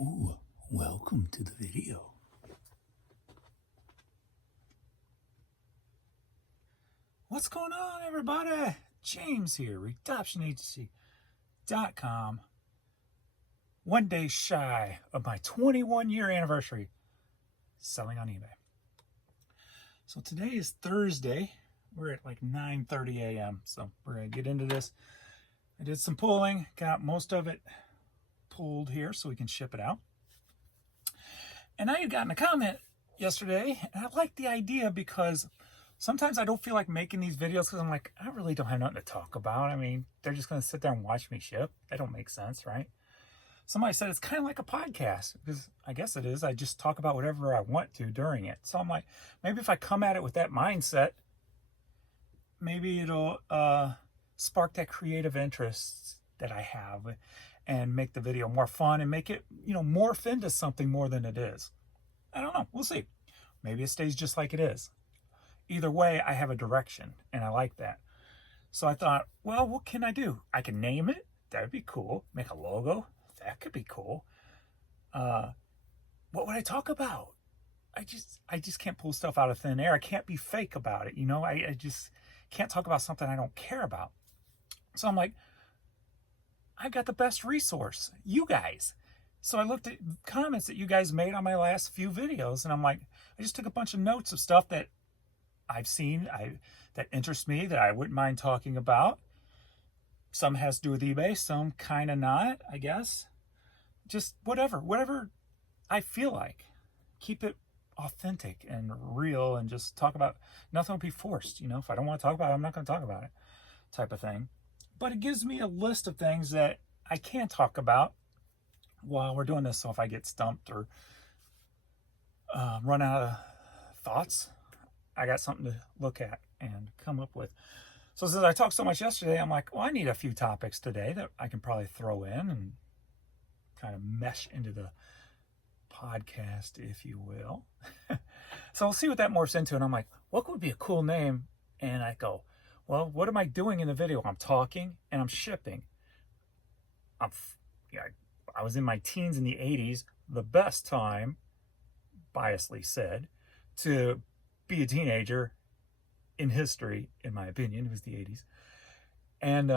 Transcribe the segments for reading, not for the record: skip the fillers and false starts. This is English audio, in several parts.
Ooh, welcome to the video. What's going on, everybody? James here, ReadoptionAgency.com. 1 day shy of my 21-year anniversary selling on eBay. So today is Thursday. We're at like 9:30 a.m. So we're going to get into this. I did some pulling, got most of it pulled here so we can ship it out. And I had gotten a comment yesterday, and I like the idea because sometimes I don't feel like making these videos because I'm like, I really don't have nothing to talk about. I mean, they're just going to sit there and watch me ship. That don't make sense, right? Somebody said it's kind of like a podcast, because I guess it is. I just talk about whatever I want to during it. So I'm like, maybe if I come at it with that mindset, maybe it'll spark that creative interest that I have and make the video more fun and make it, morph into something more than it is. I don't know. We'll see. Maybe it stays just like it is. Either way, I have a direction, and I like that. So I thought, well, what can I do? I can name it. That would be cool. Make a logo. That could be cool. What would I talk about? I just can't pull stuff out of thin air. I can't be fake about it. I just can't talk about something I don't care about. So I'm like, I've got the best resource, you guys. So I looked at comments that you guys made on my last few videos, and I'm like, I just took a bunch of notes of stuff that I've seen that interests me, that I wouldn't mind talking about. Some has to do with eBay, some kind of not, I guess. Just whatever I feel like. Keep it authentic and real, and just talk about, nothing will be forced. If I don't want to talk about it, I'm not going to talk about it, type of thing. But it gives me a list of things that I can talk about while we're doing this. So if I get stumped or run out of thoughts, I got something to look at and come up with. So since I talked so much yesterday, I'm like, well, I need a few topics today that I can probably throw in and kind of mesh into the podcast, if you will. So we'll see what that morphs into. And I'm like, what would be a cool name? And I go, well, what am I doing in the video? I'm talking and I'm shipping. I was in my teens in the 80s, the best time, biasly said, to be a teenager in history, in my opinion. It was the 80s. And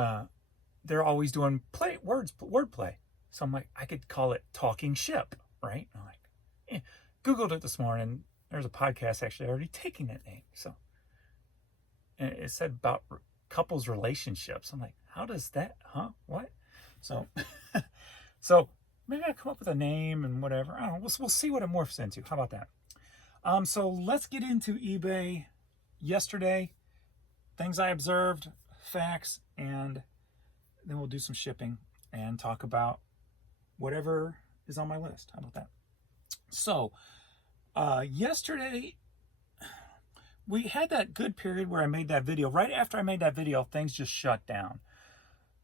they're always doing wordplay. So I'm like, I could call it Talking Ship, right? I'm like, Googled it this morning. There's a podcast actually already taking that name. So, and it said about couples relationships. I'm like, how does that, what? So, so maybe I come up with a name and whatever. I don't know. We'll see what it morphs into. How about that? So let's get into eBay yesterday, things I observed, facts, and then we'll do some shipping and talk about whatever is on my list. How about that? So, yesterday, we had that good period where I made that video. Right after I made that video, things just shut down.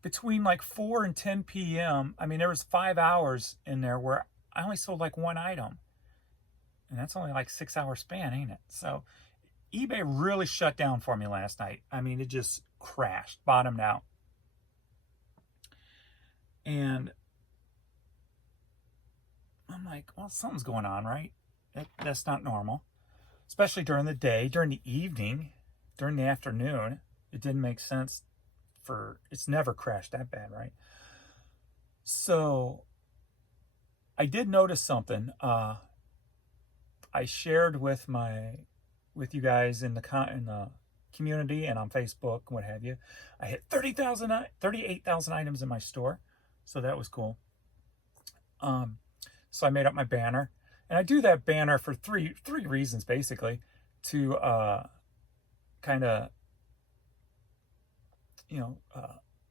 Between like 4 and 10 p.m., I mean, there was 5 hours in there where I only sold like one item. And that's only like 6 hour span, ain't it? So eBay really shut down for me last night. I mean, it just crashed, bottomed out. And I'm like, well, something's going on, right? That's not normal. Especially during the day, during the evening, during the afternoon. It didn't make sense it's never crashed that bad, right? So I did notice something. I shared with you guys in the community and on Facebook, what have you. I hit 38,000 items in my store, so that was cool. So I made up my banner, and I do that banner for three reasons basically, to kind of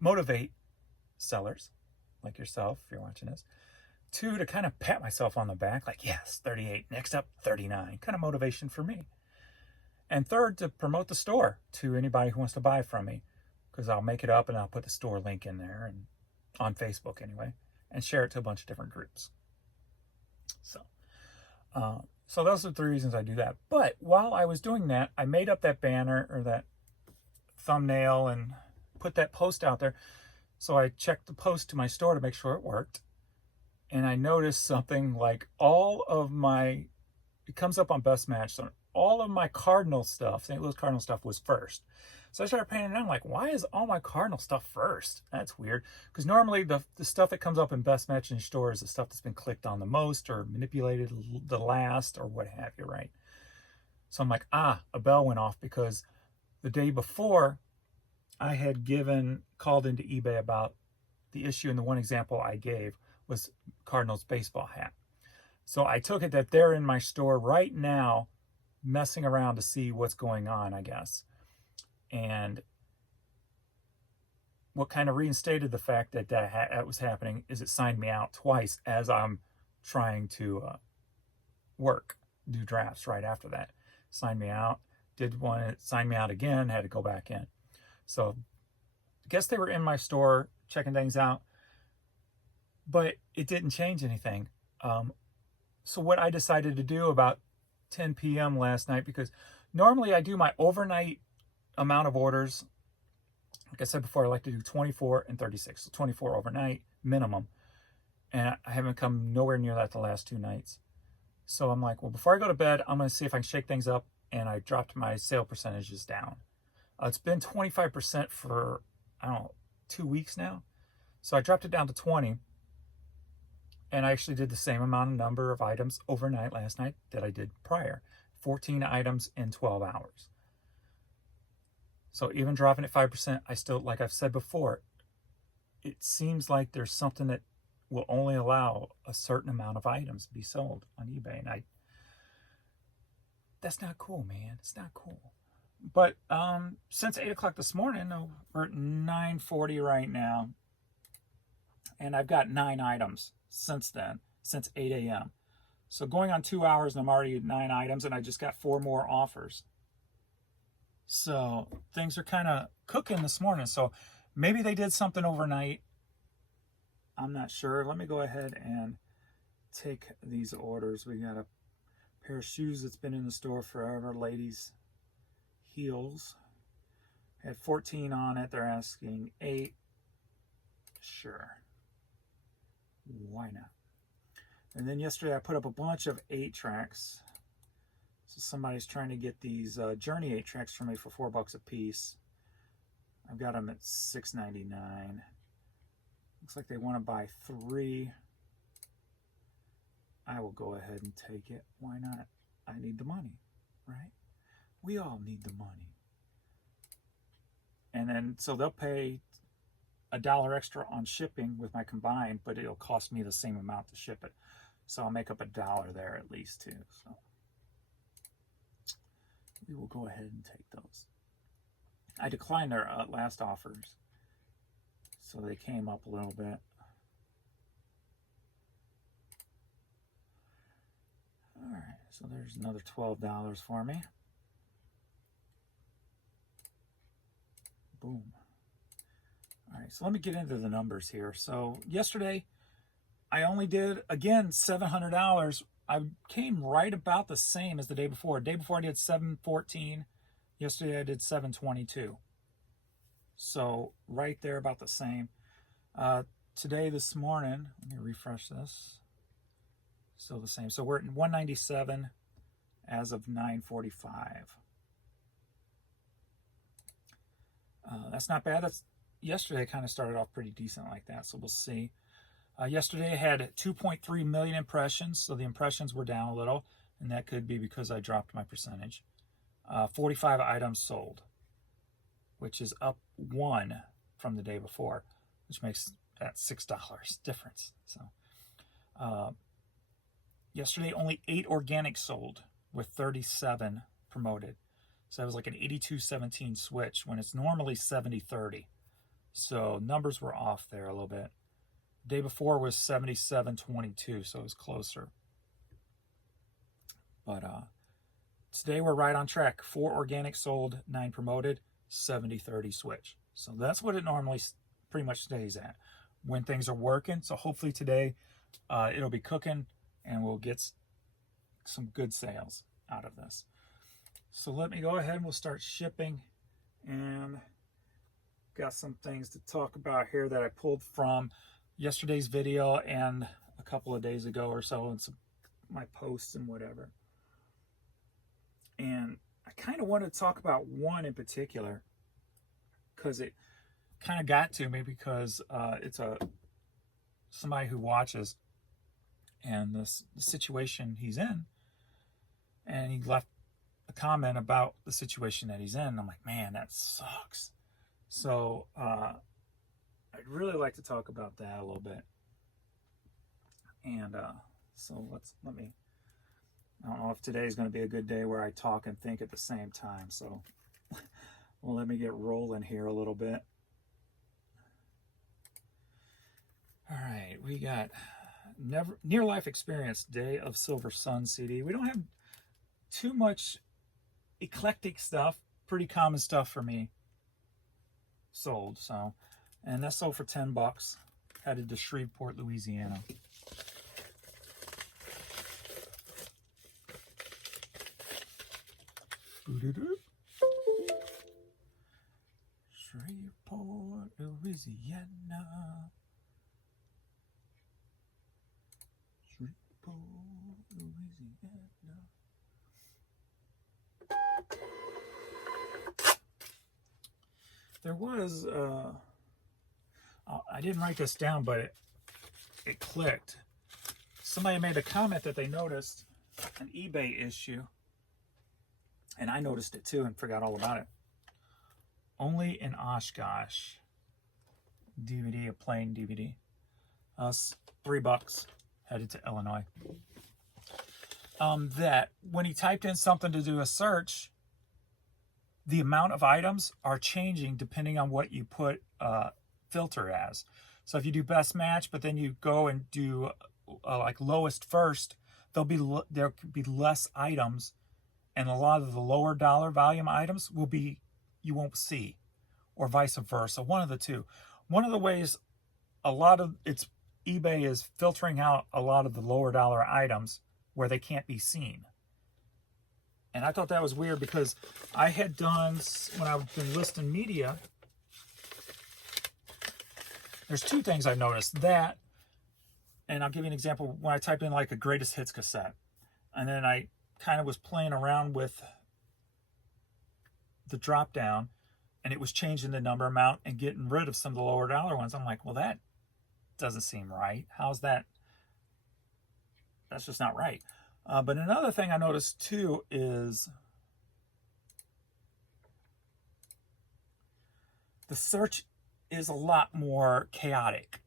motivate sellers like yourself if you're watching this. 2, to kind of pat myself on the back, like, yes, 38, next up 39, kind of motivation for me. And 3rd, to promote the store to anybody who wants to buy from me, because I'll make it up and I'll put the store link in there, and on Facebook anyway, and share it to a bunch of different groups. So those are the 3 reasons I do that. But while I was doing that, I made up that banner or that thumbnail and put that post out there. So I checked the post to my store to make sure it worked. and I noticed something like all of my, it comes up on Best Match, so all of my Cardinal stuff, St. Louis Cardinal stuff, was first. So I started paying it. I'm like, why is all my Cardinal stuff first? That's weird. Because normally the stuff that comes up in Best Match in store is the stuff that's been clicked on the most or manipulated the last or what have you, right? So I'm like, a bell went off, because the day before I had called into eBay about the issue, and the one example I gave was Cardinals baseball hat. So I took it that they're in my store right now messing around to see what's going on, I guess. And what kind of reinstated the fact that that was happening is it signed me out twice as I'm trying to do drafts right after that. Signed me out, did one, signed me out again, had to go back in. So I guess they were in my store checking things out, but it didn't change anything. So what I decided to do about 10 p.m. last night, because normally I do my overnight amount of orders. Like I said before, I like to do 24 and 36. So 24 overnight minimum. And I haven't come nowhere near that the last 2 nights. So I'm like, well, before I go to bed, I'm going to see if I can shake things up. And I dropped my sale percentages down. It's been 25% for, I don't know, 2 weeks now. So I dropped it down to 20. And I actually did the same number of items overnight last night that I did prior. 14 items in 12 hours. So even dropping it 5%, I still, like I've said before, it seems like there's something that will only allow a certain amount of items to be sold on eBay. And that's not cool, man. It's not cool. But since 8 o'clock this morning, we're at 9:40 right now. And I've got 9 items since then, since 8 a.m. So going on 2 hours, and I'm already at 9 items, and I just got 4 more offers. So things are kind of cooking this morning. So maybe they did something overnight. I'm not sure. Let me go ahead and take these orders. We got a pair of shoes that's been in the store forever, ladies' heels. Had 14 on it. They're asking 8. Sure. Why not? And then yesterday I put up a bunch of 8-tracks. So somebody's trying to get these Journey 8-tracks for me for $4 a piece. I've got them at $6.99. Looks like they want to buy 3. I will go ahead and take it. Why not? I need the money, right? We all need the money. And then, so they'll pay $1 extra on shipping with my combined, but it'll cost me the same amount to ship it. So I'll make up $1 there at least too. So we will go ahead and take those. I declined their last offers, so they came up a little bit. All right, so there's another $12 for me. Boom. All right, so let me get into the numbers here. So yesterday, I only did, again, $700. I came right about the same as the day before. The day before I did $714. Yesterday I did $722. So right there about the same. Today, this morning, let me refresh this. Still the same. So we're at $197 as of 9:45. That's not bad. That's yesterday kind of started off pretty decent like that. So we'll see. Yesterday I had 2.3 million impressions, so the impressions were down a little, and that could be because I dropped my percentage. 45 items sold, which is up 1 from the day before, which makes that $6 difference. So yesterday only 8 organic sold with 37 promoted. So that was like an 82-17 switch when it's normally 70-30. So numbers were off there a little bit. Day before was 77-22, so it was closer. But today we're right on track. 4 organic sold, 9 promoted, 70-30 switch. So that's what it normally pretty much stays at when things are working. So hopefully today it'll be cooking and we'll get some good sales out of this. So let me go ahead and we'll start shipping, and got some things to talk about here that I pulled from yesterday's video and a couple of days ago or so in my posts and whatever. And I kind of wanted to talk about one in particular because it kind of got to me, because it's somebody who watches, and the situation he's in, and he left a comment about the situation that he's in. And I'm like, man, that sucks. So I'd really like to talk about that a little bit. And so let me, I don't know if today's going to be a good day where I talk and think at the same time. So well, let me get rolling here a little bit. All right, we got Near Life Experience Day of Silver Sun CD. We don't have too much eclectic stuff, pretty common stuff for me sold. So, and that's sold for $10. Headed to Shreveport, Louisiana. Shreveport, Louisiana. Shreveport, Louisiana. There was, I didn't write this down, but it clicked. Somebody made a comment that they noticed an eBay issue, and I noticed it too and forgot all about it. Only in Oshkosh DVD, a plain DVD. $3, headed to Illinois. That when he typed in something to do a search, the amount of items are changing depending on what you put filter as. So if you do best match, but then you go and do like lowest first, there could be less items, and a lot of the lower dollar volume items will be, you won't see, or vice versa. One of the two. One of the ways eBay is filtering out a lot of the lower dollar items where they can't be seen. And I thought that was weird, because I had done, when I've been listing media, there's two things I've noticed. That, and I'll give you an example, when I type in like a greatest hits cassette, and then I kind of was playing around with the drop down, and it was changing the number amount and getting rid of some of the lower dollar ones. I'm like, well, that doesn't seem right. How's that? That's just not right. But another thing I noticed too is the search is a lot more chaotic.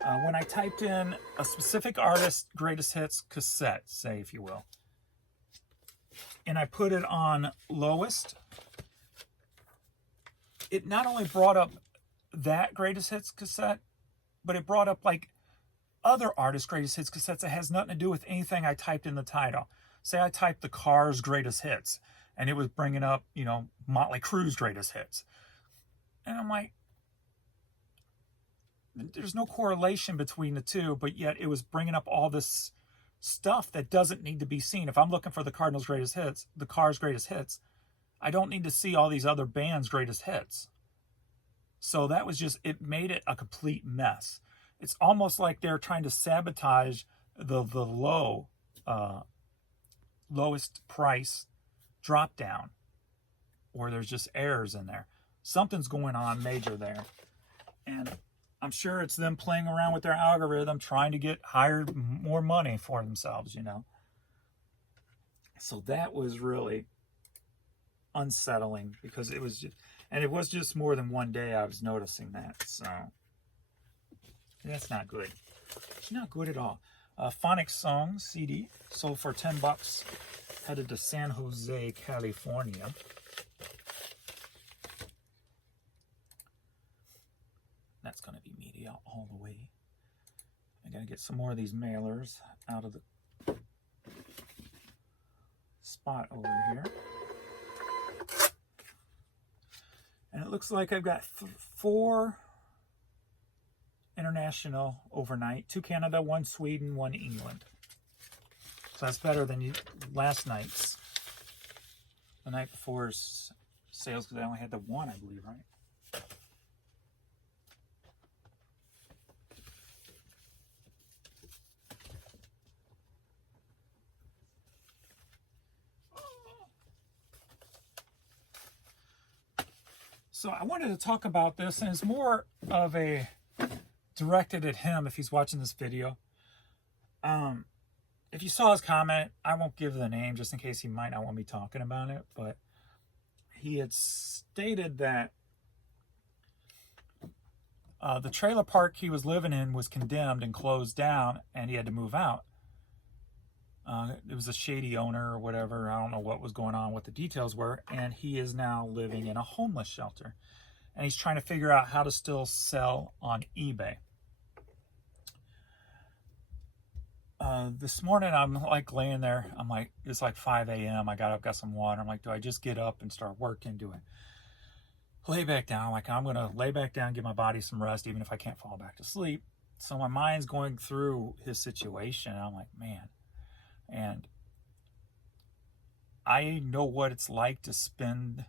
When I typed in a specific artist greatest hits cassette, say, if you will, and I put it on lowest, it not only brought up that greatest hits cassette, but it brought up like other artists' greatest hits cassettes that has nothing to do with anything I typed in the title. Say I typed the Cars greatest hits, and it was bringing up, Motley Crue's greatest hits. And I'm like, there's no correlation between the two, but yet it was bringing up all this stuff that doesn't need to be seen. If I'm looking for the Cardinals greatest hits, the Cars greatest hits, I don't need to see all these other bands' greatest hits. So that was just, it made it a complete mess. It's almost like they're trying to sabotage the lowest price drop down, or there's just errors in there. Something's going on major there. And I'm sure it's them playing around with their algorithm, trying to get more money for themselves, So that was really unsettling, because it was just more than one day I was noticing that. So that's not good. It's not good at all. Phonics Songs CD sold for $10. Headed to San Jose, California. That's going to be media all the way. I got to get some more of these mailers out of the spot over here. And it looks like I've got 4 international overnight. 2 Canada, 1 Sweden, 1 England. So that's better than last night's. The night before's sales, because I only had the 1, I believe, right? So I wanted to talk about this, and it's more of a directed at him if he's watching this video. If you saw his comment, I won't give the name just in case he might not want me talking about it, but he had stated that the trailer park he was living in was condemned and closed down, and he had to move out. It was a shady owner or whatever. I don't know what was going on, what the details were, and he is now living in a homeless shelter. And he's trying to figure out how to still sell on eBay. This morning, I'm like laying there. I'm like, it's like 5 a.m. I got up, got some water. I'm like, do I just get up and start working? Do I lay back down? I'm like, I'm going to lay back down, give my body some rest, even if I can't fall back to sleep. So my mind's going through his situation. And I'm like, man. And I know what it's like to spend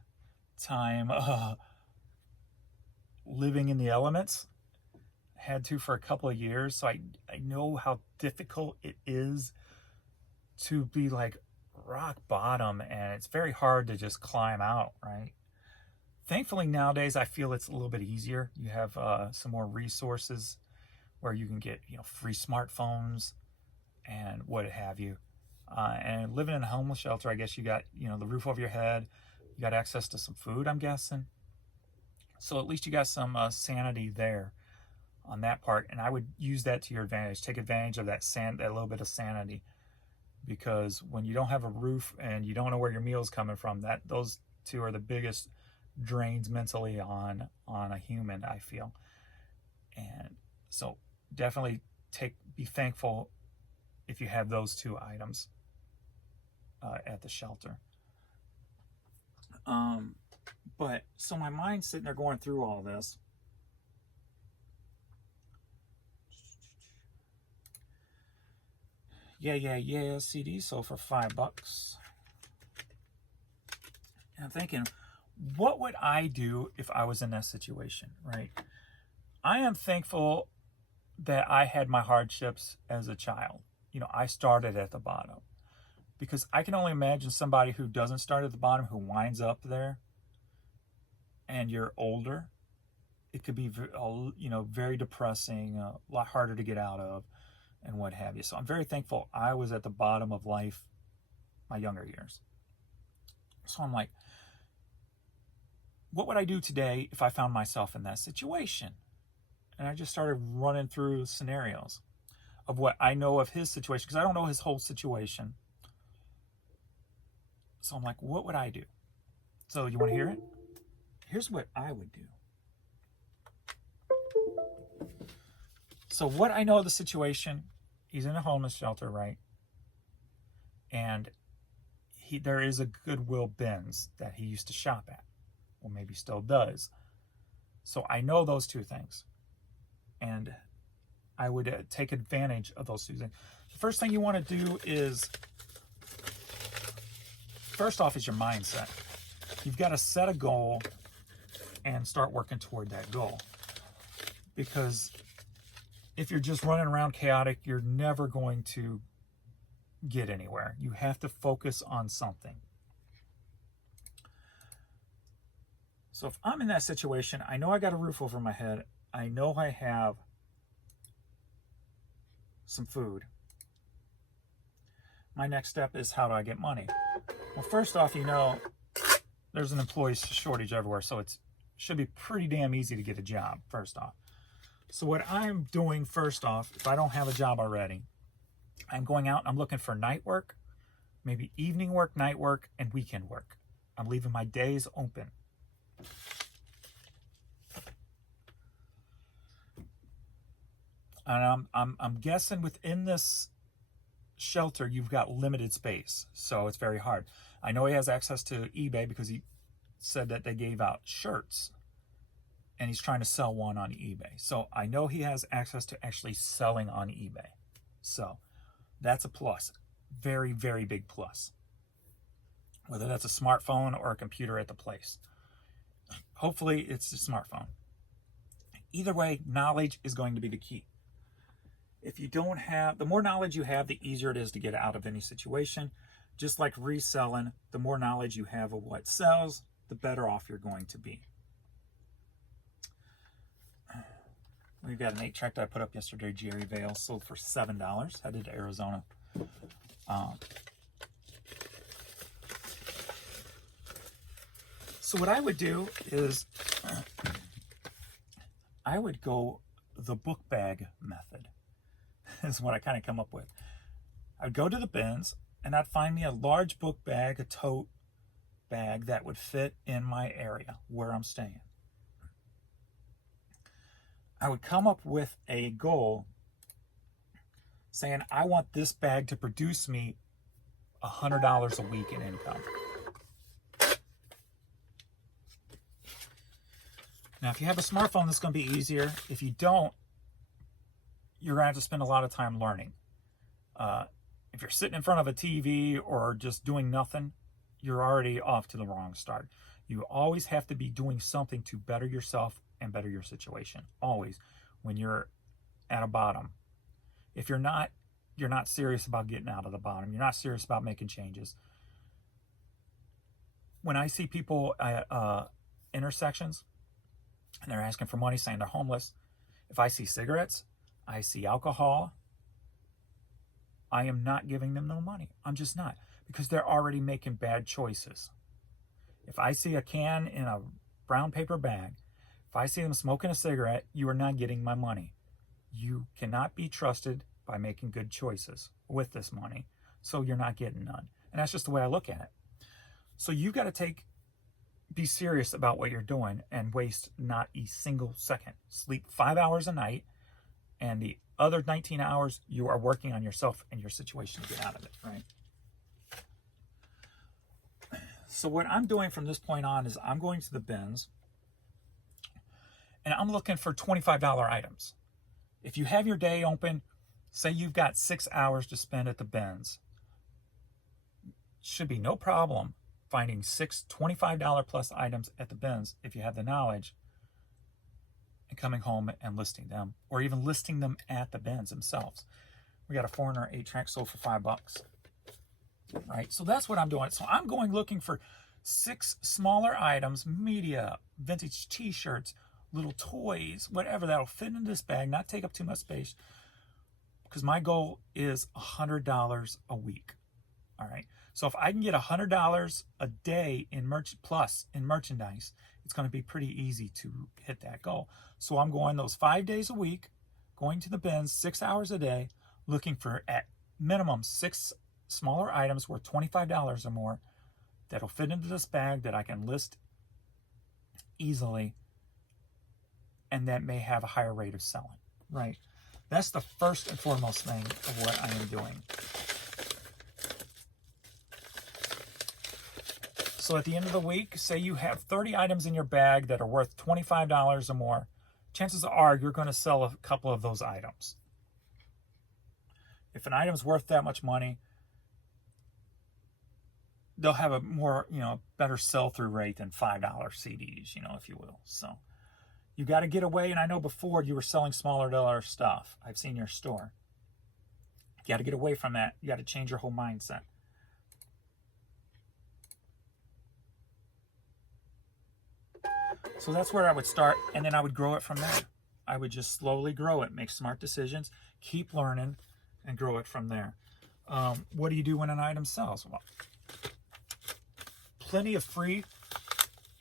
time living in the elements. Had to for a couple of years, so I know how difficult it is to be like rock bottom, and it's very hard to just climb out, right? Thankfully nowadays I feel it's a little bit easier. You have some more resources where you can get, free smartphones and what have you. And living in a homeless shelter, I guess you got, the roof over your head, you got access to some food, I'm guessing. So at least you got some sanity there on that part, and I would use that to your advantage. Take advantage of that little bit of sanity, because when you don't have a roof and you don't know where your meal's coming from, those two are the biggest drains mentally on a human, I feel. And so definitely be thankful if you have those two items at the shelter. But so my mind's sitting there going through all this. Yeah, CD sold for $5. And I'm thinking, what would I do if I was in that situation, right? I am thankful that I had my hardships as a child. I started at the bottom, because I can only imagine somebody who doesn't start at the bottom, who winds up there, and you're older. It could be, very depressing, a lot harder to get out of, and what have you. So I'm very thankful I was at the bottom of life my younger years. So I'm like, what would I do today if I found myself in that situation? And I just started running through scenarios of what I know of his situation, because I don't know his whole situation. So I'm like, what would I do? So you want to hear it? Here's what I would do. So what I know of the situation, he's in a homeless shelter, right? And there is a Goodwill bins that he used to shop at, or maybe still does. So I know those two things, and I would take advantage of those two things. The first thing you want to do is, first off, is your mindset. You've got to set a goal and start working toward that goal, because if you're just running around chaotic, you're never going to get anywhere. You have to focus on something. So if I'm in that situation, I know I got a roof over my head. I know I have some food. My next step is, how do I get money? Well, first off, there's an employee shortage everywhere, so it should be pretty damn easy to get a job, first off. So what I'm doing first off, if I don't have a job already, I'm going out and I'm looking for night work, maybe evening work, night work, and weekend work. I'm leaving my days open. And I'm guessing within this shelter, you've got limited space, so it's very hard. I know he has access to eBay because he said that they gave out shirts, and he's trying to sell one on eBay. So I know he has access to actually selling on eBay. So that's a plus. Very, very big plus. Whether that's a smartphone or a computer at the place. Hopefully it's a smartphone. Either way, knowledge is going to be the key. If you don't have, the more knowledge you have, the easier it is to get out of any situation. Just like reselling, the more knowledge you have of what sells, the better off you're going to be. We've got an 8-track that I put up yesterday, Jerry Vale, sold for $7. Headed to Arizona. So what I would do is I would go the book bag method is what I kind of come up with. I'd go to the bins and I'd find me a large book bag, a tote bag that would fit in my area where I'm staying. I would come up with a goal saying, I want this bag to produce me $100 a week in income. Now, if you have a smartphone, this is going to be easier. If you don't, you're going to have to spend a lot of time learning. If you're sitting in front of a TV or just doing nothing, you're already off to the wrong start. You always have to be doing something to better yourself and better your situation. Always, when you're at a bottom. If you're not serious about getting out of the bottom. You're not serious about making changes. When I see people at intersections and they're asking for money, saying they're homeless, if I see cigarettes, I see alcohol, I am not giving them no money. I'm just not, because they're already making bad choices. If I see a can in a brown paper bag, if I see them smoking a cigarette, you are not getting my money. You cannot be trusted by making good choices with this money, so you're not getting none. And that's just the way I look at it. So you've got to be serious about what you're doing and waste not a single second. Sleep 5 hours a night, and the other 19 hours you are working on yourself and your situation to get out of it, right? So what I'm doing from this point on is I'm going to the bins and I'm looking for $25 items. If you have your day open, say you've got 6 hours to spend at the bins, should be no problem finding 6 $25 plus items at the bins if you have the knowledge, and coming home and listing them, or even listing them at the bins themselves. We got a foreigner 8-track sold for $5. Right, so that's what I'm doing. So I'm going looking for 6 smaller items, media, vintage t-shirts, little toys, whatever that'll fit into this bag, not take up too much space, because my goal is $100 a week. All right, so if I can get $100 a day in merchandise, it's going to be pretty easy to hit that goal. So I'm going those 5 days a week, going to the bins 6 hours a day, looking for at minimum 6 smaller items worth $25 or more that'll fit into this bag that I can list easily and that may have a higher rate of selling, right? That's the first and foremost thing of what I am doing. So at the end of the week, say you have 30 items in your bag that are worth $25 or more, chances are you're going to sell a couple of those items. If an item's worth that much money, they'll have a more, better sell-through rate than $5 CDs, if you will. So you got to get away. And I know before you were selling smaller dollar stuff. I've seen your store. You got to get away from that. You got to change your whole mindset. So that's where I would start, and then I would grow it from there. I would just slowly grow it, make smart decisions, keep learning, and grow it from there. What do you do when an item sells? Well, plenty of free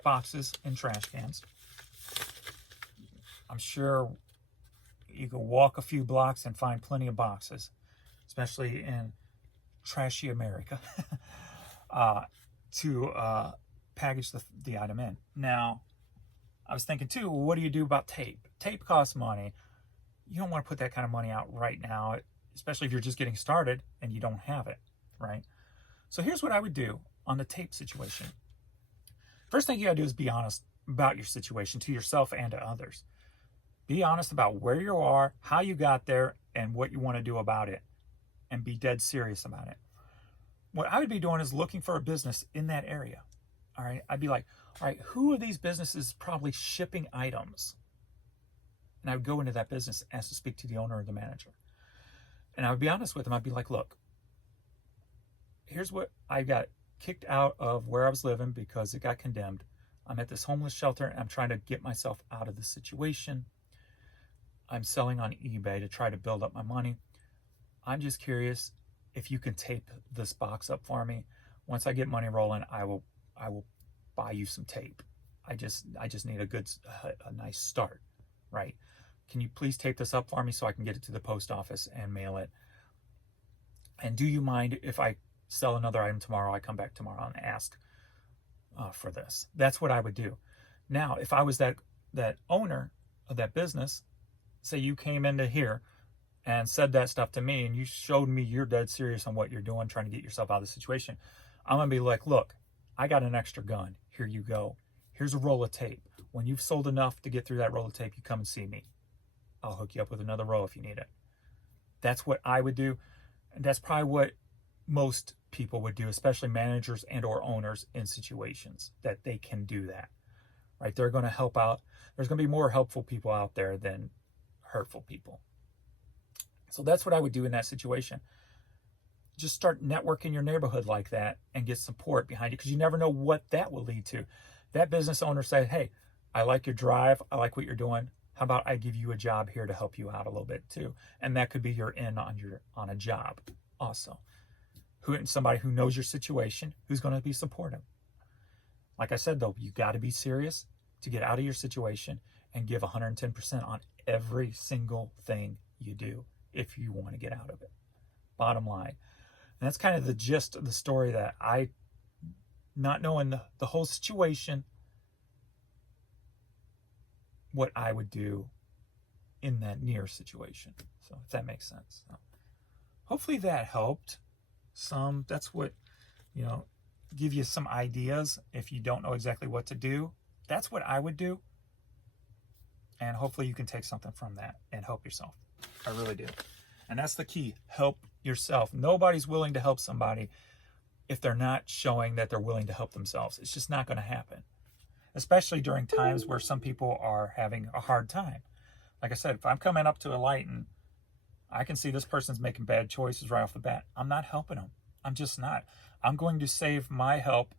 boxes and trash cans. I'm sure you can walk a few blocks and find plenty of boxes, especially in trashy America, to package the item in. Now, I was thinking too, what do you do about tape? Tape costs money. You don't want to put that kind of money out right now, especially if you're just getting started and you don't have it, right? So here's what I would do on the tape situation. First thing you gotta do is be honest about your situation to yourself and to others. Be honest about where you are, how you got there, and what you want to do about it, and be dead serious about it. What I would be doing is looking for a business in that area. All right, I'd be like, all right, who are these businesses probably shipping items? And I would go into that business, ask to speak to the owner or the manager. And I would be honest with them. I'd be like, look, here's what I got kicked out of where I was living because it got condemned. I'm at this homeless shelter and I'm trying to get myself out of this situation. I'm selling on eBay to try to build up my money. I'm just curious if you can tape this box up for me. Once I get money rolling, I will buy you some tape. I just need a nice start, right? Can you please tape this up for me so I can get it to the post office and mail it? And do you mind if I sell another item tomorrow? I come back tomorrow and ask for this. That's what I would do. Now, if I was that owner of that business, say you came into here and said that stuff to me and you showed me you're dead serious on what you're doing, trying to get yourself out of the situation, I'm going to be like, look, I got an extra gun. Here you go. Here's a roll of tape. When you've sold enough to get through that roll of tape, you come and see me. I'll hook you up with another roll if you need it. That's what I would do. And that's probably what most people would do, especially managers and or owners in situations that they can do that, right? They're going to help out. There's going to be more helpful people out there than hurtful people. So that's what I would do in that situation. Just start networking your neighborhood like that and get support behind you, because you never know what that will lead to. That business owner said, hey, I like your drive. I like what you're doing. How about I give you a job here to help you out a little bit too? And that could be your in on a job also. Somebody who knows your situation, who's going to be supportive. Like I said, though, you got to be serious to get out of your situation and give 110% on every single thing you do if you want to get out of it. Bottom line. And that's kind of the gist of the story, that I, not knowing the whole situation, what I would do in that near situation. So if that makes sense. So hopefully that helped some. That's what, give you some ideas if you don't know exactly what to do. That's what I would do. And hopefully you can take something from that and help yourself. I really do. And that's the key. Help yourself. Nobody's willing to help somebody if they're not showing that they're willing to help themselves. It's just not going to happen. Especially during times where some people are having a hard time. Like I said, if I'm coming up to a light and I can see this person's making bad choices right off the bat, I'm not helping them. I'm just not. I'm going to save my help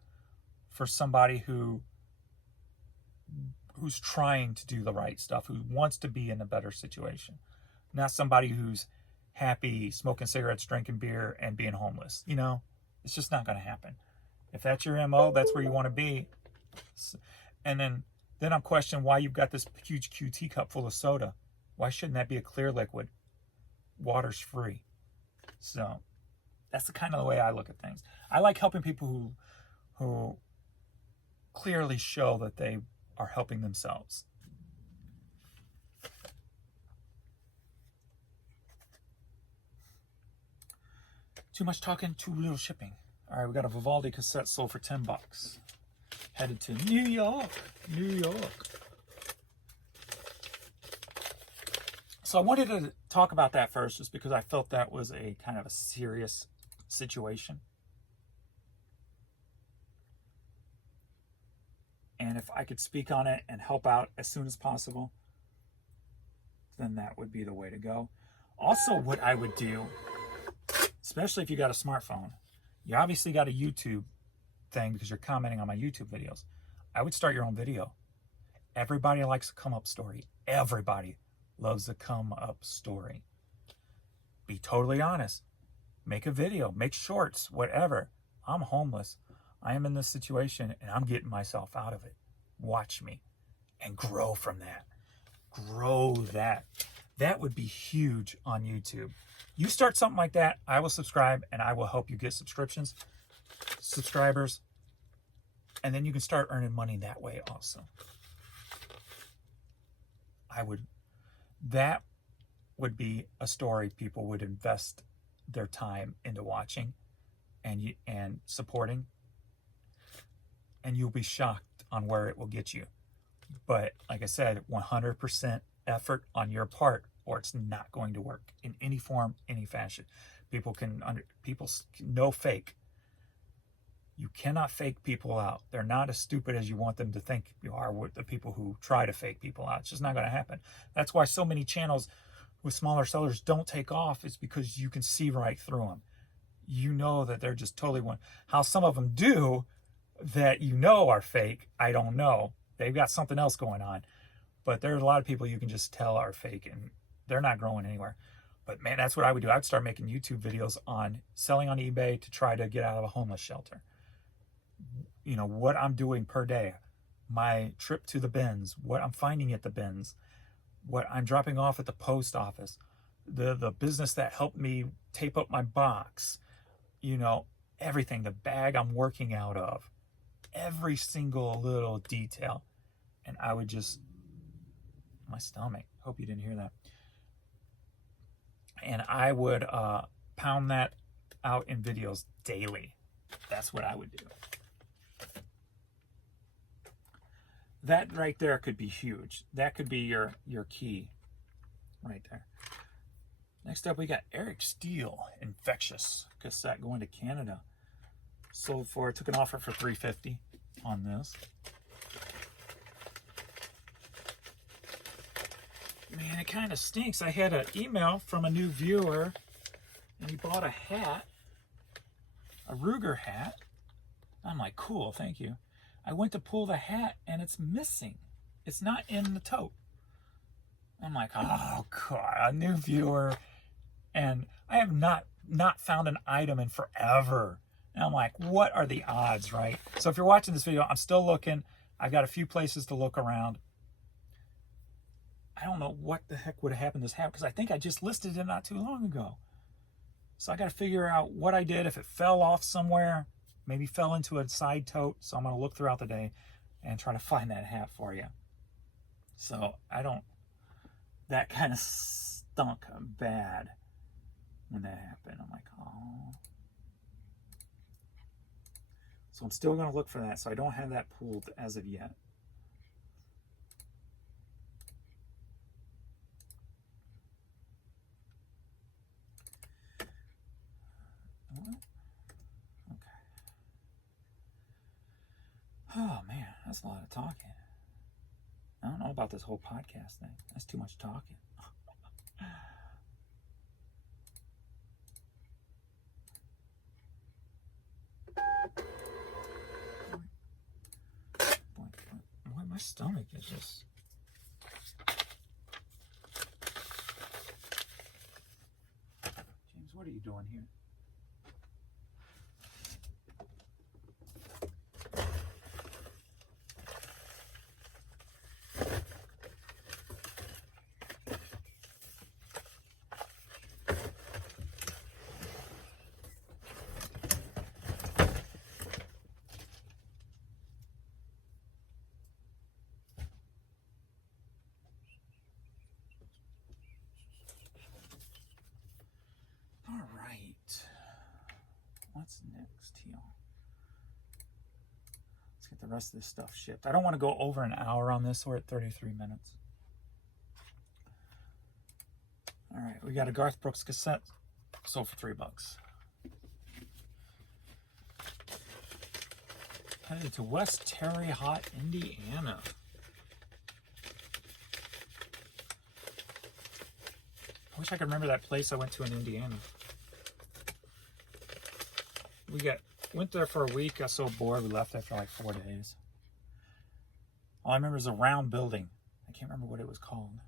for somebody who's trying to do the right stuff, who wants to be in a better situation. Not somebody who's happy smoking cigarettes, drinking beer, and being homeless. It's just not going to happen. If that's your MO, that's where you want to be. And then I'm questioning why you've got this huge QT cup full of soda. Why shouldn't that be a clear liquid? Water's free. So that's the kind of the way I look at things. I like helping people who clearly show that they are helping themselves. Too much talking, too little shipping. All right, we got a Vivaldi cassette sold for $10. Headed to New York. So I wanted to talk about that first, just because I felt that was a kind of a serious situation. And if I could speak on it and help out as soon as possible, then that would be the way to go. Also, what I would do, especially if you got a smartphone, you obviously got a YouTube thing because you're commenting on my YouTube videos. I would start your own video. Everybody likes a come up story. Everybody loves a come up story. Be totally honest. Make a video, make shorts, whatever. I'm homeless. I am in this situation and I'm getting myself out of it. Watch me and grow from that. Grow that. That would be huge on YouTube. You start something like that, I will subscribe and I will help you get subscribers, and then you can start earning money that way also. That would be a story people would invest their time into watching and supporting, and you'll be shocked on where it will get you. But like I said, 100% effort on your part, or it's not going to work in any form, any fashion. People no fake. You cannot fake people out. They're not as stupid as you want them to think you are with the people who try to fake people out. It's just not going to happen. That's why so many channels with smaller sellers don't take off. It's because you can see right through them. You know that they're just totally one. How some of them do that are fake, I don't know. They've got something else going on. But there's a lot of people you can just tell are fake, and They're not growing anywhere. But man, that's what I would do. I'd start making YouTube videos on selling on eBay to try to get out of a homeless shelter. You know, what I'm doing per day, my trip to the bins, what I'm finding at the bins, what I'm dropping off at the post office, the business that helped me tape up my box, you know, everything, the bag I'm working out of, every single little detail. And I would just, my stomach, hope you didn't hear that. And I would pound that out in videos daily. That's what I would do. That right there could be huge. That could be your key right there. Next up, we got Eric Steele, Infectious cassette going to Canada. Sold for, took an offer for $350 on this. Man, it kind of stinks. I had an email from a new viewer, and he bought a hat, a Ruger hat. I'm like, cool, thank you. I went to pull the hat, and it's missing. It's not in the tote. I'm like, oh, God, a new viewer. And I have not found an item in forever. And I'm like, what are the odds, right? So if you're watching this video, I'm still looking. I've got a few places to look around. I don't know what the heck would have happened to this hat, because I think I just listed it not too long ago. So I got to figure out what I did, if it fell off somewhere, maybe fell into a side tote. So I'm going to look throughout the day and try to find that hat for you. So that kind of stunk bad when that happened. I'm like, oh. So I'm still going to look for that. So I don't have that pulled as of yet. Okay. Oh man, that's a lot of talking. I don't know about this whole podcast thing. That's too much talking. Boy, my stomach is just... James, what are you doing here? All right. What's next here? Let's get the rest of this stuff shipped. I don't want to go over an hour on this. We're at 33 minutes. All right, we got a Garth Brooks cassette. Sold for $3. Headed to West Terre Haute, Indiana. I wish I could remember that place I went to in Indiana. Went there for a week. I was so bored, we left after like 4 days. All I remember is a round building. I can't remember what it was called.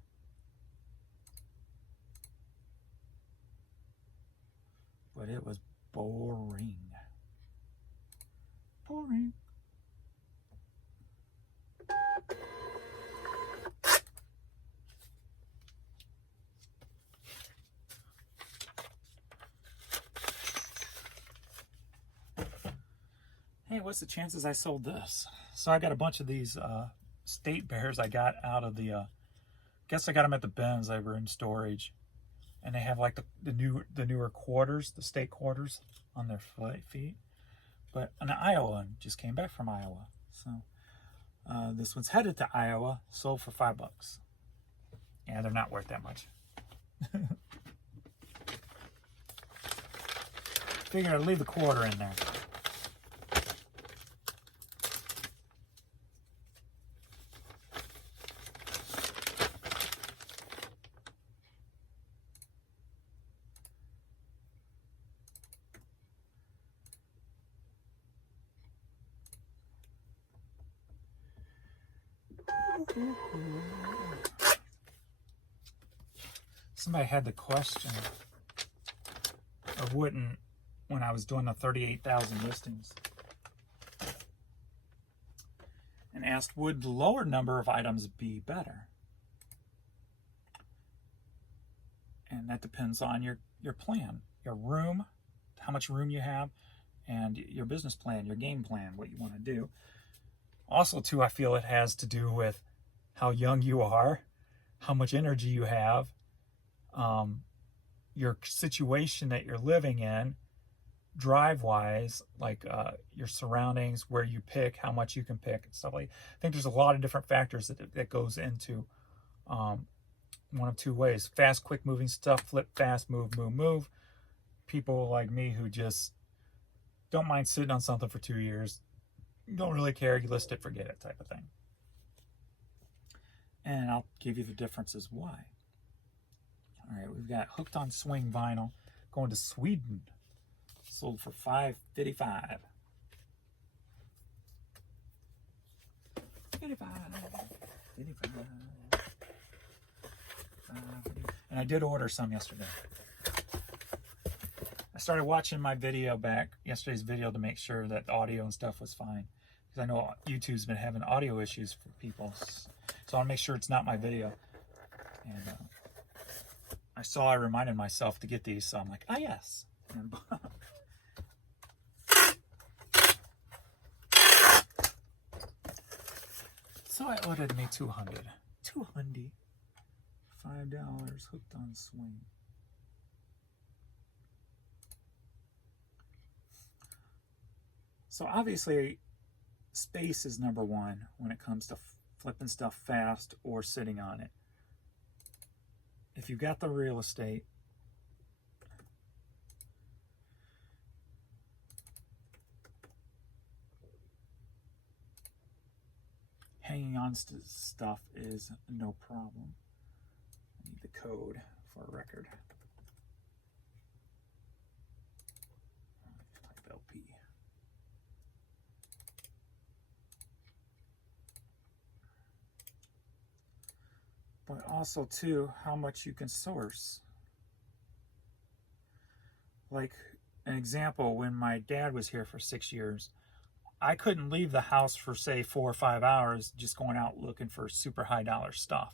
But it was boring. Boring. Hey, what's the chances I sold this? So I got a bunch of these state bears I got out of the, guess I got them at the bins. They were in storage. And they have like the newer quarters, the state quarters on their feet. But an Iowa one just came back from Iowa. So this one's headed to Iowa, sold for $5. Yeah, they're not worth that much. Figured I'd leave the quarter in there. somebody had the question, or wouldn't, when I was doing the 38,000 listings, and asked, would the lower number of items be better? And that depends on your plan, your room, how much room you have, and your business plan, your game plan, what you want to do. Also, too, I feel it has to do with how young you are, how much energy you have, your situation that you're living in, drive-wise, like your surroundings, where you pick, how much you can pick, and stuff like that. I think there's a lot of different factors that goes into one of two ways. Fast, quick-moving stuff, flip fast, move, move, move. People like me who just don't mind sitting on something for 2 years, don't really care, you list it, forget it type of thing. And I'll give you the differences why. All right, we've got Hooked on Swing vinyl going to Sweden. Sold for $5.55. 55. And I did order some yesterday. I started watching my video back, yesterday's video, to make sure that the audio and stuff was fine. Because I know YouTube's been having audio issues for people. So I want to make sure it's not my video. And I reminded myself to get these, so I'm like, ah, yes. And so I ordered me 200. $5 Hooked on Swing. So obviously, space is number one when it comes to flipping stuff fast or sitting on it. If you've got the real estate, hanging on to stuff is no problem. I need the code for a record. Type LP. But also, too, how much you can source. Like an example, when my dad was here for 6 years, I couldn't leave the house for, say, 4 or 5 hours just going out looking for super high dollar stuff.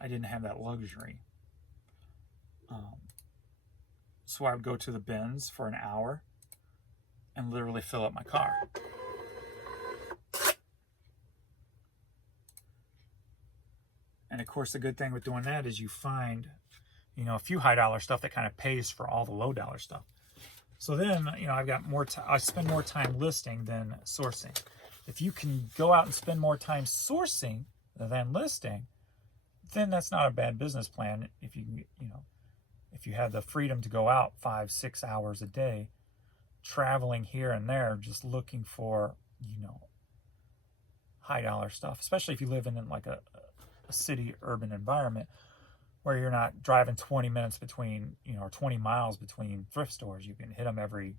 I didn't have that luxury. So I would go to the bins for an hour and literally fill up my car. And of course, the good thing with doing that is you find, a few high dollar stuff that kind of pays for all the low dollar stuff. So then, I've got more time. I spend more time listing than sourcing. If you can go out and spend more time sourcing than listing, then that's not a bad business plan. If you if you have the freedom to go out 5-6 hours a day, traveling here and there, just looking for, high dollar stuff, especially if you live in like a city urban environment where you're not driving 20 minutes between, or 20 miles between thrift stores. You can hit them every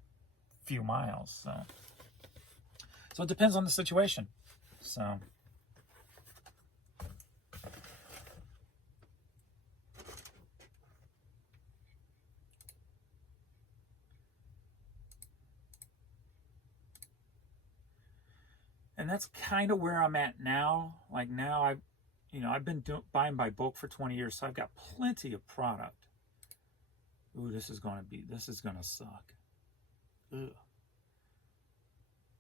few miles. So it depends on the situation. So and that's kind of where I'm at now. Like now I've been buying by bulk for 20 years, so I've got plenty of product. Ooh, this is gonna suck. Ugh.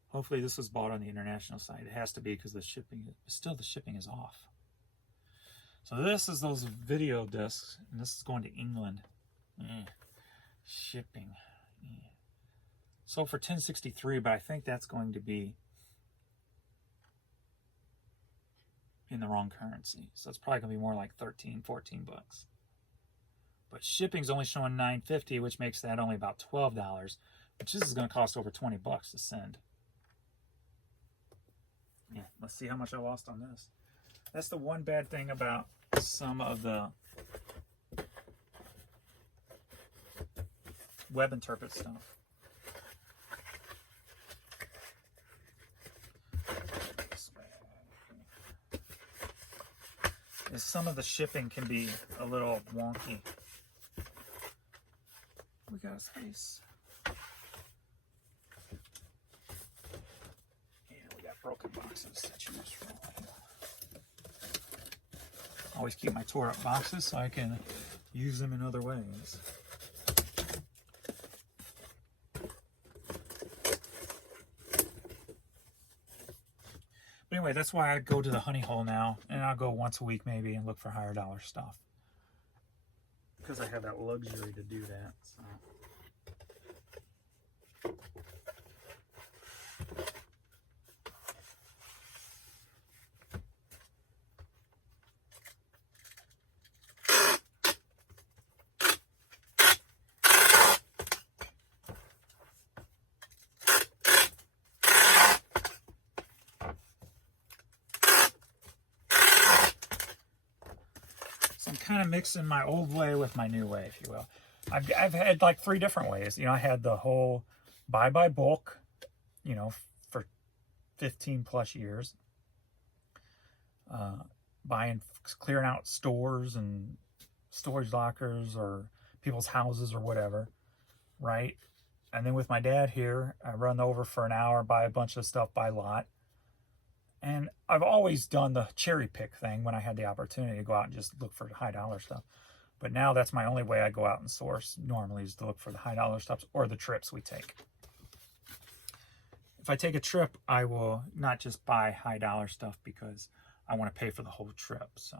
Hopefully this was bought on the international side. It has to be because the shipping is off. So this is those video discs, and this is going to England. Shipping. So for $10.63, but I think that's going to be in the wrong currency. So it's probably going to be more like 13, 14 bucks. But shipping's only showing $9.50, which makes that only about $12, which this is going to cost over 20 bucks to send. Yeah, let's see how much I lost on this. That's the one bad thing about some of the web interpret stuff. because some of the shipping can be a little wonky. We got a space. And we got broken boxes to choose from. Always keep my tore up boxes so I can use them in other ways. But anyway, that's why I go to the honey hole now, and I'll go once a week maybe and look for higher dollar stuff. Because I have that luxury to do that. So. So I'm kind of mixing my old way with my new way, if you will. I've had like 3 different ways. You know, I had the whole buy by bulk, you know, for 15 plus years. Clearing out stores and storage lockers or people's houses or whatever, right? And then with my dad here, I run over for an hour, buy a bunch of stuff by lot. And I've always done the cherry pick thing when I had the opportunity to go out and just look for high dollar stuff. But now that's my only way I go out and source normally, is to look for the high dollar stuff or the trips we take. If I take a trip, I will not just buy high dollar stuff because I want to pay for the whole trip. So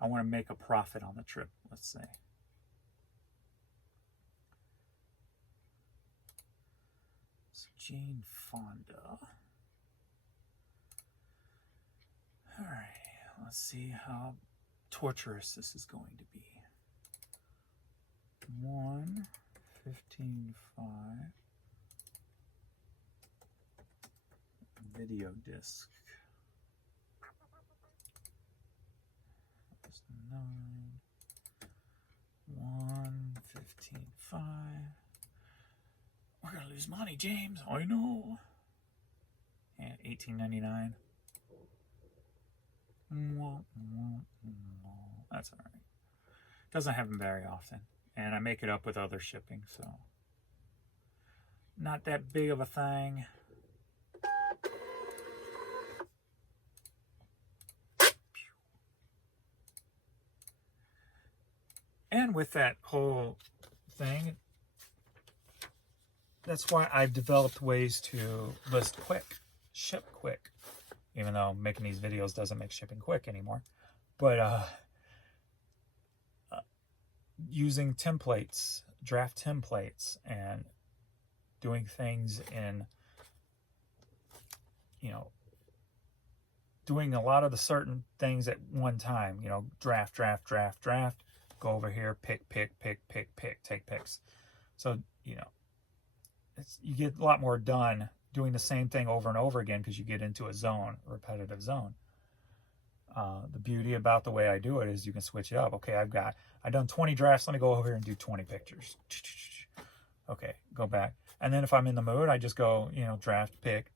I want to make a profit on the trip, let's say. So Jane Fonda. All right, let's see how torturous this is going to be. 1, 15, 5. Video disc. That's 9. 1, 15, 5. We're gonna lose money, James. I know. And $18.99. That's all right. Doesn't happen very often, and I make it up with other shipping, so not that big of a thing. And with that whole thing, that's why I've developed ways to list quick, ship quick. Even though making these videos doesn't make shipping quick anymore. But using templates, draft templates, and doing things in, you know, doing a lot of the certain things at one time. You know, draft, go over here, pick, take picks. So, you know, you get a lot more done doing the same thing over and over again because you get into a zone, a repetitive zone. The beauty about the way I do it is you can switch it up. Okay, I've done 20 drafts. Let me go over here and do 20 pictures. Okay, go back. And then if I'm in the mood, I just go, you know, draft, pick,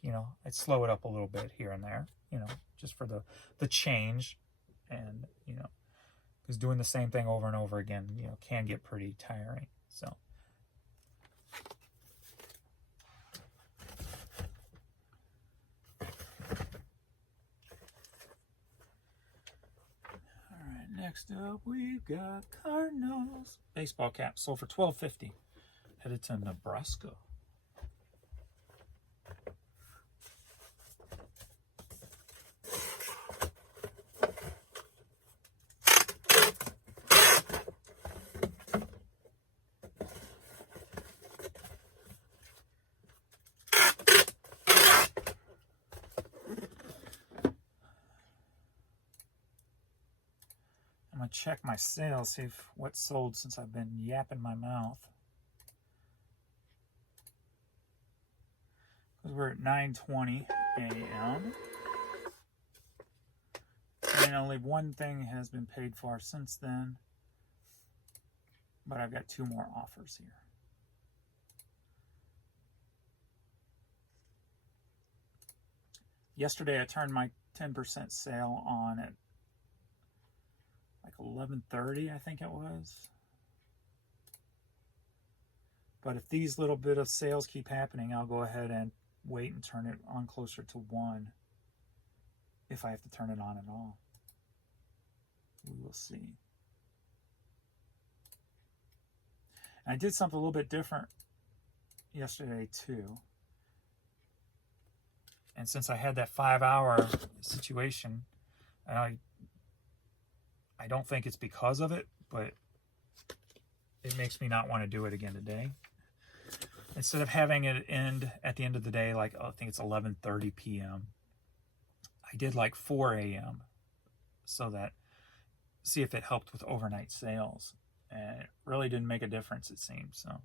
you know, I slow it up a little bit here and there, you know, just for the change. And, you know, because doing the same thing over and over again, you know, can get pretty tiring. So. Next up, we've got Cardinals. Baseball cap sold for $12.50. Headed to Nebraska. I'm going to check my sales, see what's sold since I've been yapping my mouth. Because we're at 9:20 a.m. And only one thing has been paid for since then. But I've got 2 more offers here. Yesterday I turned my 10% sale on at 11:30, I think it was. But if these little bit of sales keep happening, I'll go ahead and wait and turn it on closer to 1 if I have to turn it on at all. We will see. And I did something a little bit different yesterday too. And since I had that 5-hour situation, I don't think it's because of it, but it makes me not want to do it again today. Instead of having it end at the end of the day, like I think it's 11:30 p.m., I did like 4 a.m. so that, see if it helped with overnight sales. And it really didn't make a difference, it seems. So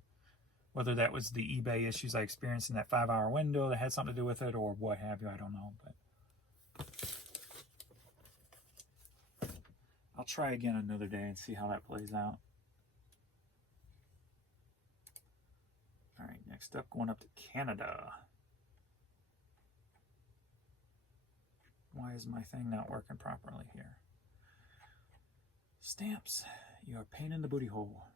whether that was the eBay issues I experienced in that 5-hour window that had something to do with it or what have you, I don't know. But I'll try again another day and see how that plays out. All right, next up, going up to Canada. Why is my thing not working properly here? Stamps, you're a pain in the booty hole.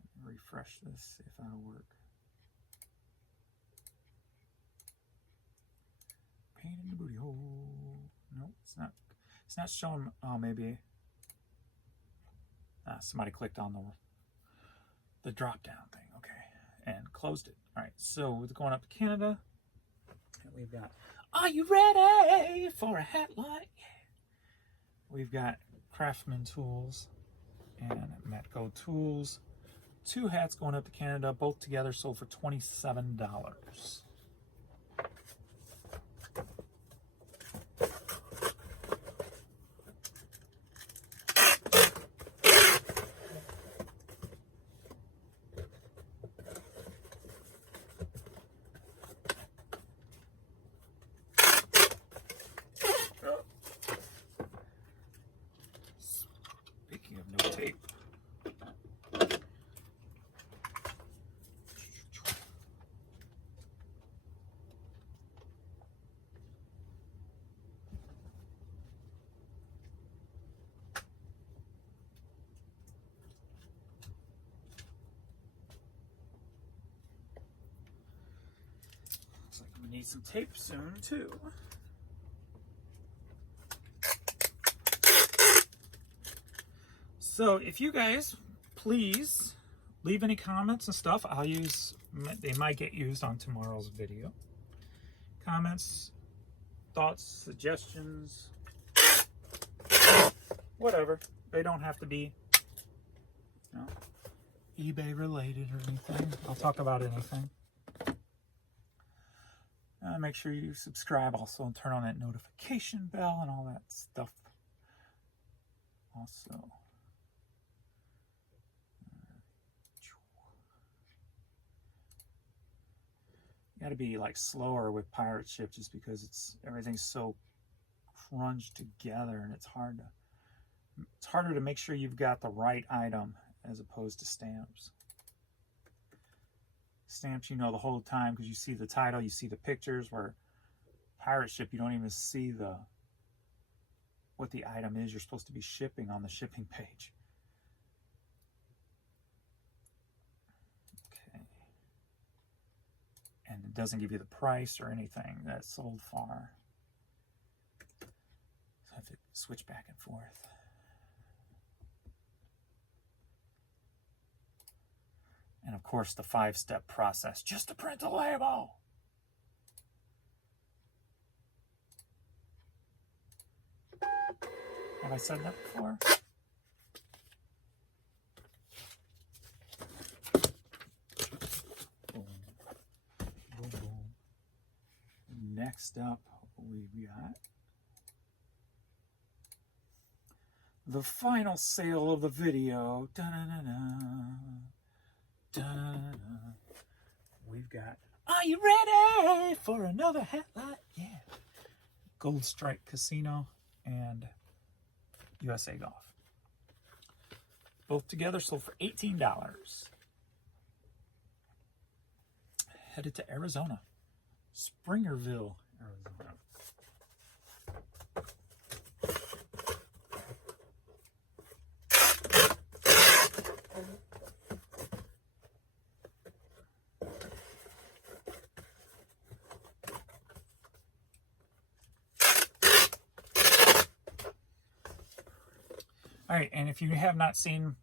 Let me refresh this, see if that'll work. Pain in the booty hole. No, it's not showing. Oh, maybe somebody clicked on the drop down thing. Okay, and closed it. All right, so we're going up to Canada, and we've got, are you ready for a hat like? We've got Craftsman Tools and Matco Tools. 2 hats going up to Canada, both together sold for $27. Speaking of no tape. Looks like we need some tape soon too. So if you guys please leave any comments and stuff, they might get used on tomorrow's video. Comments, thoughts, suggestions, whatever. They don't have to be, you know, eBay related or anything. I'll talk about anything. Make sure you subscribe also and turn on that notification bell and all that stuff. Also, you got to be like slower with pirate ship just because everything's so crunched together, and it's harder to make sure you've got the right item as opposed to stamps. Stamps, you know the whole time because you see the title, you see the pictures, where pirate ship you don't even see what the item is you're supposed to be shipping on the shipping page. Okay. And it doesn't give you the price or anything that's sold far. So I have to switch back and forth. And of course the 5-step process just to print a label. Have I said that before? Boom. Boom, boom. Next up, we've got the final sale of the video. Da-da-da-da. Da-da-da. We've got, are you ready for another hat like? Yeah. Gold Strike Casino and USA Golf. Both together sold for $18. Headed to Arizona. Springerville, Arizona. All right, and if you have not seen,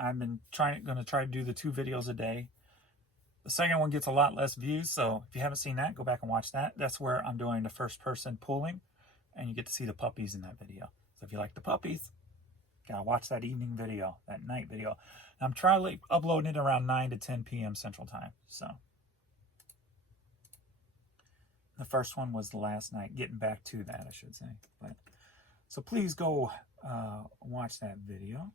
I've been going to try to do the 2 videos a day. The second one gets a lot less views, so if you haven't seen that, go back and watch that. That's where I'm doing the first person pulling, and you get to see the puppies in that video. So if you like the puppies, gotta watch that evening video, that night video. I'm trying uploading it around 9 to 10 p.m. Central Time. So the first one was last night, getting back to that, I should say. But so please go watch that video.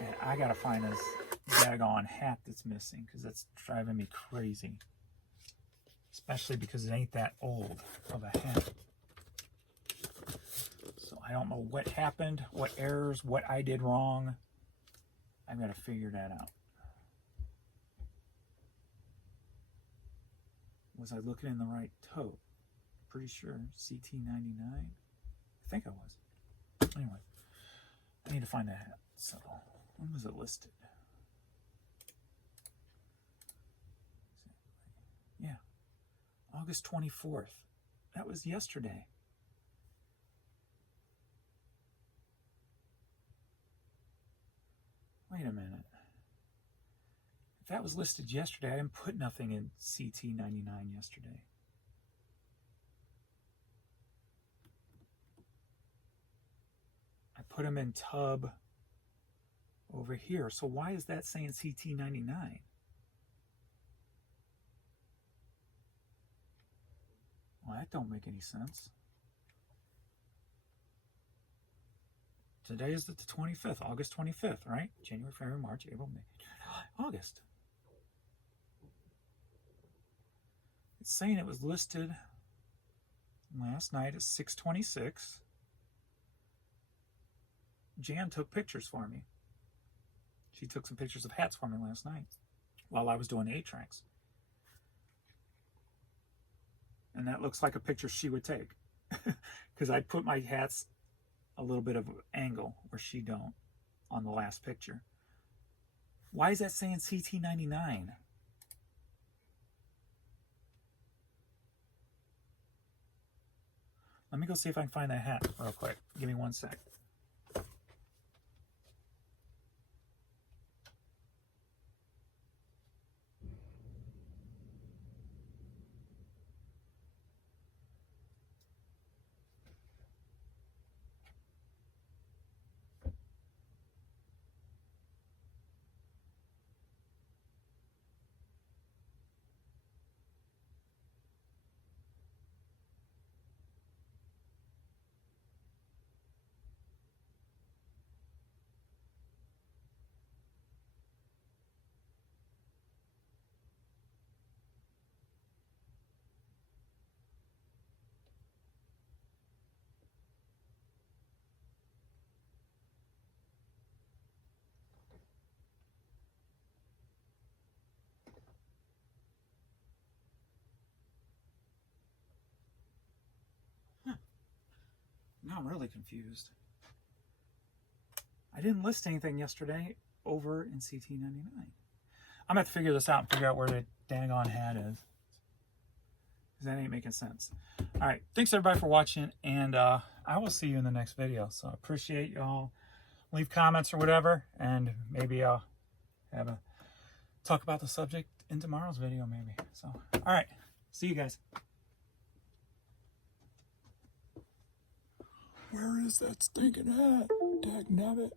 And I gotta find this daggone hat that's missing, because it's driving me crazy. Especially because it ain't that old of a hat. So I don't know what happened, what errors, what I did wrong. I've got to figure that out. Was I looking in the right tote? Pretty sure. CT99? I think I was. Anyway, I need to find that hat. So, when was it listed? Yeah. August 24th. That was yesterday. Wait a minute. If that was listed yesterday, I didn't put nothing in CT99 yesterday. I put them in tub over here. So why is that saying CT99? Well, that don't make any sense. Today is the 25th, August 25th, right? January, February, March, April, May, August. It's saying it was listed last night at 6:26. Jan took pictures for me. She took some pictures of hats for me last night while I was doing 8-tracks. And that looks like a picture she would take. Because I put my hats a little bit of angle where she don't on the last picture. Why is that saying CT99? Let me go see if I can find that hat real quick. Give me 1 sec. Now I'm really confused. I didn't list anything yesterday over in CT99. I'm going to have to figure this out and figure out where the dang on hat is. Because that ain't making sense. Alright, thanks everybody for watching, and I will see you in the next video. So I appreciate y'all. Leave comments or whatever, and maybe I'll have a talk about the subject in tomorrow's video maybe. So, alright, see you guys. Where is that stinking hat? Dagnabbit.